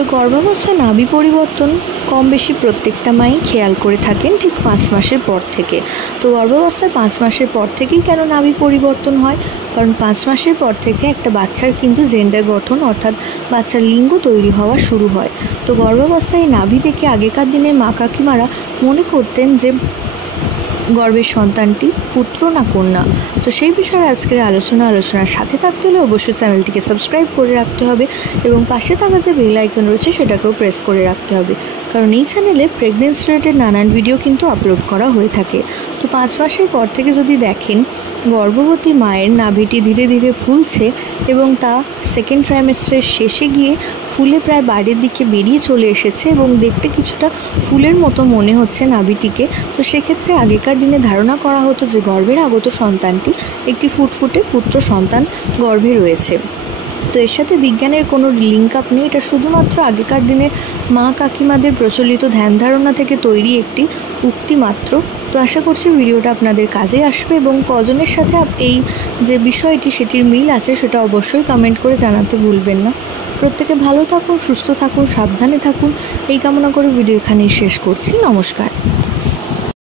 তো গর্ভাবস্থায় নাভি পরিবর্তন কম বেশি প্রত্যেকটা মাই খেয়াল করে থাকেন ঠিক 5 মাসের পর থেকে। তো গর্ভাবস্থায় 5 মাসের পর থেকেই কেন নাভি পরিবর্তন হয়? কারণ 5 মাসের পর থেকে একটা বাচ্চার কিন্তু জেন্ডার গঠন অর্থাৎ বাচ্চার লিঙ্গ তৈরি হওয়া শুরু হয়। তো গর্ভাবস্থায় নাভি দেখে আগেকার দিনের মা কাকিমারা মনে করতেন যে গর্ভের সন্তানটি পুত্র না কন্যা। তো সেই বিষয়ে আজকের আলোচনার সাথে থাকতে হলে অবশ্যই চ্যানেলটিকে সাবস্ক্রাইব করে রাখতে হবে এবং পাশে থাকা যে বেল আইকন রয়েছে সেটাকেও প্রেস করে রাখতে হবে, কারণ এই চ্যানেলে প্রেগনেন্সি রিলেটেড নানান ভিডিও কিন্তু আপলোড করা হয়ে থাকে। তো 5 মাসের পর থেকে যদি দেখেন গর্ভবতী মায়ের নাভিটি ধীরে ধীরে ফুলছে এবং তা সেকেন্ড ট্রাইমেস্টারের শেষে গিয়ে ফুলে প্রায় বাইরের দিকে বেরিয়ে চলে এসেছে এবং দেখতে কিছুটা ফুলের মতো মনে হচ্ছে নাভিটিকে, তো সেক্ষেত্রে আগেকার দিনে ধারণা করা হতো যে গর্ভের আগত সন্তানটি একটি ফুটফুটে পুত্র সন্তান গর্ভে রয়েছে। তো এর সাথে বিজ্ঞানের কোনো লিঙ্ক আপ নেই, এটা শুধুমাত্র আগেকার দিনে মা কাকিমাদের প্রচলিত ধ্যান ধারণা থেকে তৈরি একটি উক্তি মাত্র। তো আশা করছি ভিডিওটা আপনাদের কাজে আসবে এবং কজনের সাথে এই যে বিষয়টি সেটির মিল আছে সেটা অবশ্যই কমেন্ট করে জানাতে ভুলবেন না। প্রত্যেকে ভালো থাকুন, সুস্থ থাকুন, সাবধানে থাকুন এই কামনা করে ভিডিও এখানেই শেষ করছি। নমস্কার।